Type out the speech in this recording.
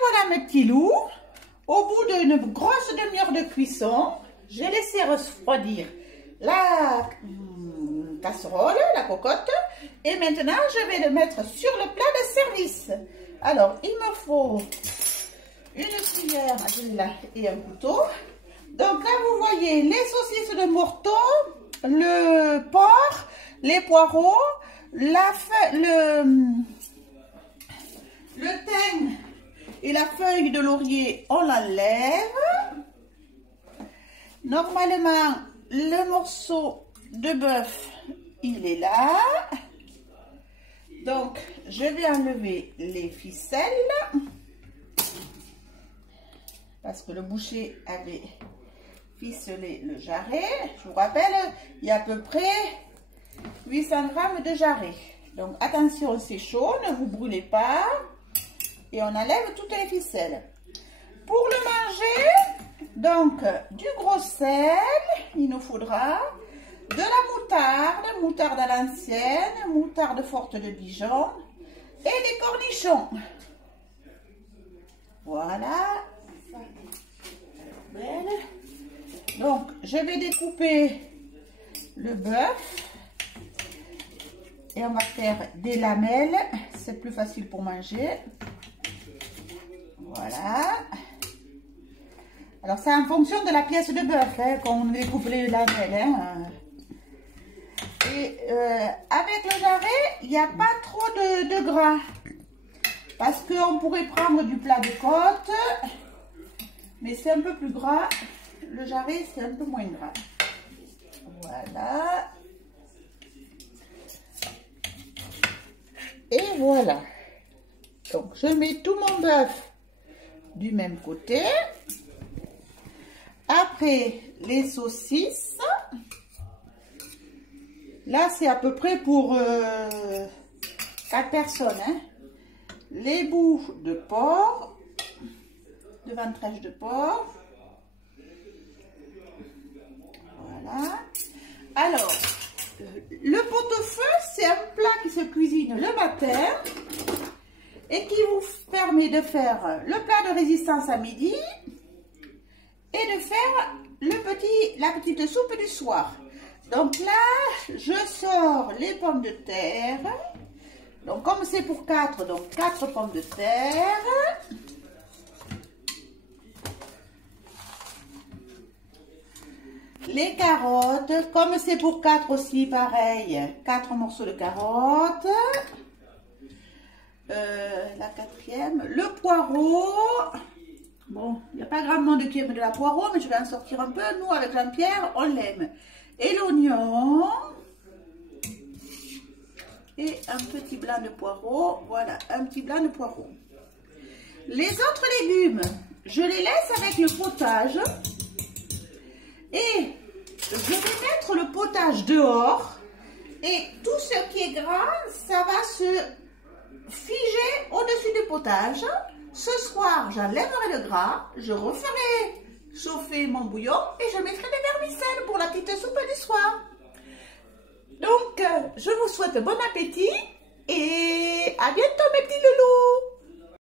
voilà mes petits loups. Au bout d'une grosse demi-heure de cuisson, j'ai laissé refroidir la casserole, la cocotte. Et maintenant, je vais le mettre sur le plat de service. Alors, il me faut une cuillère et un couteau. Donc là, vous voyez les saucisses de Morteau, le porc, les poireaux, le thym et la feuille de laurier, on l'enlève. Normalement, le morceau de bœuf, il est là. Donc, je vais enlever les ficelles. Parce que le boucher avait ficelé le jarret. Je vous rappelle, il y a à peu près 800 grammes de jarret. Donc, attention, c'est chaud, ne vous brûlez pas. Et on enlève toutes les ficelles. Pour le manger, donc, du gros sel, il nous faudra de la moutarde à l'ancienne, moutarde forte de Dijon et des cornichons. Voilà. Donc, je vais découper le bœuf et on va faire des lamelles. C'est plus facile pour manger. Voilà. Alors, c'est en fonction de la pièce de bœuf qu'on découpe les lamelles. Et avec le jarret, il n'y a pas trop de gras. Parce qu'on pourrait prendre du plat de côte. Mais c'est un peu plus gras. Le jarret, c'est un peu moins gras. Voilà. Et voilà. Donc, je mets tout mon bœuf du même côté. Après, les saucisses. Là, c'est à peu près pour 4 personnes. Hein. Les bouts de porc. De ventrèche de porc. Voilà. Alors, le pot-au-feu, c'est un plat qui se cuisine le matin et qui vous permet de faire le plat de résistance à midi et de faire la petite soupe du soir. Donc là, je sors les pommes de terre. Donc comme c'est pour 4, donc 4 pommes de terre. Les carottes, comme c'est pour 4 aussi, pareil, 4 morceaux de carottes. La quatrième, le poireau. Bon, il n'y a pas grand monde qui aime de la poireau, mais je vais en sortir un peu. Nous, avec Jean-Pierre, on l'aime. Et l'oignon. Et un petit blanc de poireau. Voilà, un petit blanc de poireau. Les autres légumes, je les laisse avec le potage. Et je vais mettre le potage dehors. Et tout ce qui est gras, ça va se figer au-dessus du potage. Ce soir, j'enlèverai le gras. Je referai chauffer mon bouillon. Et je mettrai des vermicelles pour la petite soupe du soir. Donc, je vous souhaite bon appétit. Et à bientôt mes petits loulous.